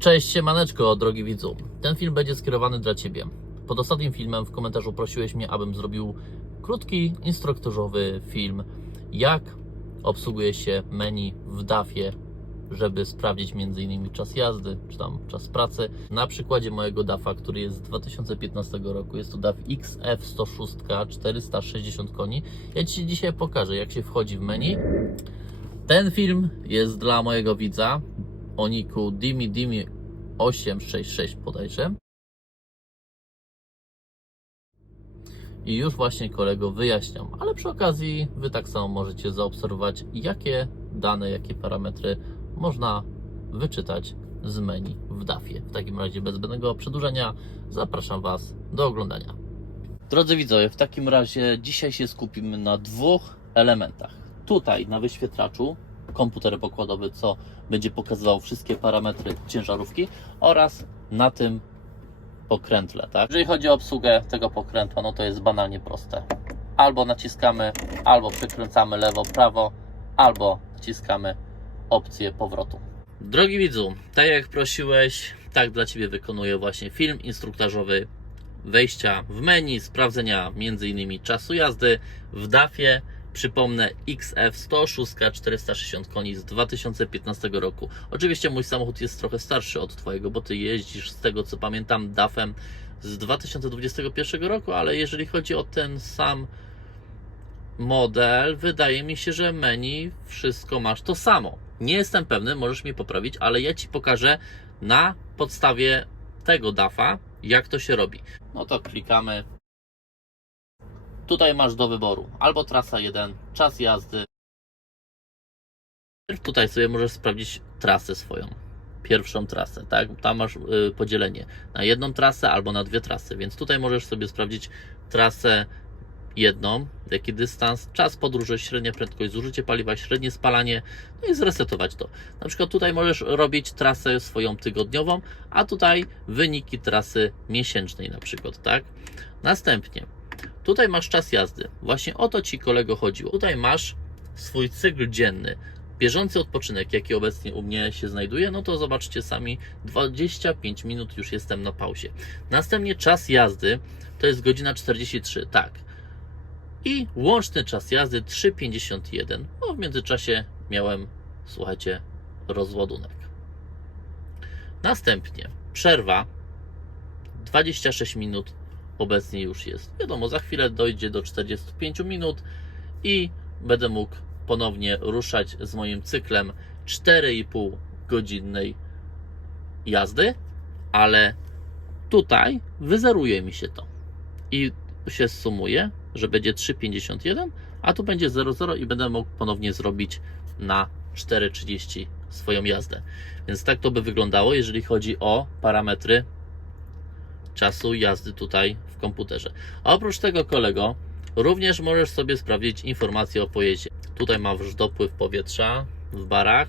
Cześć, siemaneczko, drogi widzu. Ten film będzie skierowany dla Ciebie. Pod ostatnim filmem w komentarzu prosiłeś mnie, abym zrobił krótki, instruktażowy film, jak obsługuje się menu w DAF-ie, żeby sprawdzić m.in. czas jazdy, czy tam czas pracy. Na przykładzie mojego DAF-a, który jest z 2015 roku, jest to DAF XF106 460 koni. Ja Ci dzisiaj pokażę, jak się wchodzi w menu. Ten film jest dla mojego widza o niku Dimi Dimi 866 podajże. I już właśnie kolego wyjaśniam, ale przy okazji Wy tak samo możecie zaobserwować, jakie dane, jakie parametry można wyczytać z menu w DAF-ie. W takim razie bez zbędnego przedłużenia zapraszam Was do oglądania. Drodzy widzowie, w takim razie dzisiaj się skupimy na dwóch elementach. Tutaj na wyświetlaczu komputer pokładowy, co będzie pokazywał wszystkie parametry ciężarówki oraz na tym pokrętle, tak? Jeżeli chodzi o obsługę tego pokrętła, no to jest banalnie proste. Albo naciskamy, albo przykręcamy lewo, prawo, albo naciskamy opcję powrotu. Drogi widzu, tak jak prosiłeś, tak dla Ciebie wykonuję właśnie film instruktażowy wejścia w menu, sprawdzenia m.in. czasu jazdy w DAF-ie. Przypomnę XF 106 460 koni z 2015 roku. Oczywiście mój samochód jest trochę starszy od Twojego, bo Ty jeździsz z tego co pamiętam DAF-em z 2021 roku, ale jeżeli chodzi o ten sam model, wydaje mi się, że menu wszystko masz to samo. Nie jestem pewny, możesz mnie poprawić, ale ja Ci pokażę na podstawie tego DAF-a, jak to się robi. No to klikamy. Tutaj masz do wyboru albo trasa 1, czas jazdy. Tutaj sobie możesz sprawdzić trasę swoją. Pierwszą trasę, tak? Tam masz y, podzielenie na jedną trasę albo na dwie trasy, więc tutaj możesz sobie sprawdzić trasę jedną, jaki dystans, czas podróży, średnia prędkość, zużycie paliwa, średnie spalanie, no i zresetować to. Na przykład tutaj możesz robić trasę swoją tygodniową, a tutaj wyniki trasy miesięcznej na przykład, tak? Następnie Tutaj masz czas jazdy. Właśnie o to Ci kolego chodziło. Tutaj masz swój cykl dzienny. Bieżący odpoczynek, jaki obecnie u mnie się znajduje, no to zobaczcie sami, 25 minut już jestem na pauzie. Następnie czas jazdy to jest godzina 43, tak. I łączny czas jazdy 3,51. No w międzyczasie miałem, słuchajcie, rozładunek. Następnie przerwa 26 minut obecnie już jest. Wiadomo, za chwilę dojdzie do 45 minut i będę mógł ponownie ruszać z moim cyklem 4,5 godzinnej jazdy, ale tutaj wyzeruje mi się to i się sumuje, że będzie 3,51, a tu będzie 0,0 i będę mógł ponownie zrobić na 4,30 swoją jazdę. Więc tak to by wyglądało, jeżeli chodzi o parametry czasu jazdy tutaj w komputerze. A oprócz tego, kolego, również możesz sobie sprawdzić informacje o pojeździe. Tutaj masz dopływ powietrza w barach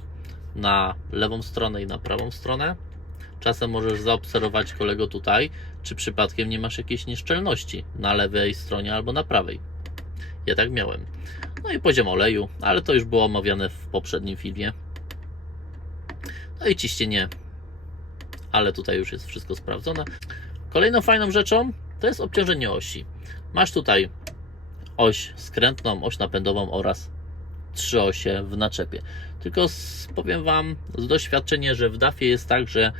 na lewą stronę i na prawą stronę. Czasem możesz zaobserwować, kolego, tutaj, czy przypadkiem nie masz jakiejś nieszczelności na lewej stronie albo na prawej. Ja tak miałem. No i poziom oleju, ale to już było omawiane w poprzednim filmie. No i ciśnienie, ale tutaj już jest wszystko sprawdzone. Kolejną fajną rzeczą to jest obciążenie osi. Masz tutaj oś skrętną, oś napędową oraz trzy osie w naczepie. Tylko z, powiem Wam z doświadczenia, że w DAF-ie jest tak, że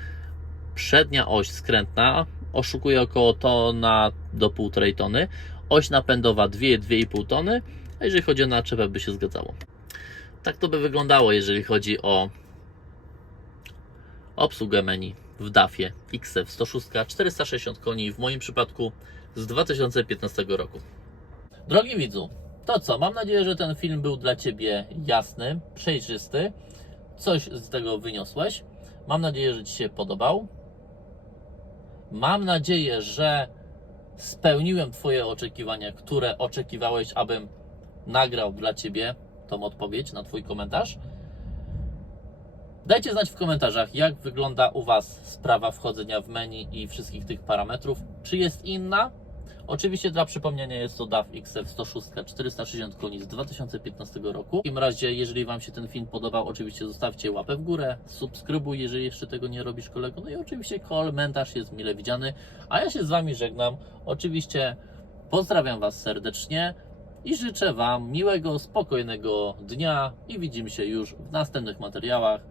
przednia oś skrętna oszukuje około tona do 1,5 tony, oś napędowa 2-2,5 tony, a jeżeli chodzi o naczepę by się zgadzało. Tak to by wyglądało, jeżeli chodzi o obsługę menu w DAF-ie XF 106 460 koni w moim przypadku z 2015 roku. Drogi widzu, to co? Mam nadzieję, że ten film był dla Ciebie jasny, przejrzysty. Coś z tego wyniosłeś. Mam nadzieję, że Ci się podobał. Mam nadzieję, że spełniłem Twoje oczekiwania, które oczekiwałeś, abym nagrał dla Ciebie tą odpowiedź na Twój komentarz. Dajcie znać w komentarzach, jak wygląda u Was sprawa wchodzenia w menu i wszystkich tych parametrów. Czy jest inna? Oczywiście dla przypomnienia jest to DAF XF 106 460 koni z 2015 roku. W razie, jeżeli Wam się ten film podobał, oczywiście zostawcie łapę w górę, subskrybuj, jeżeli jeszcze tego nie robisz kolego, no i oczywiście komentarz jest mile widziany, a ja się z Wami żegnam. Oczywiście pozdrawiam Was serdecznie i życzę Wam miłego, spokojnego dnia i widzimy się już w następnych materiałach.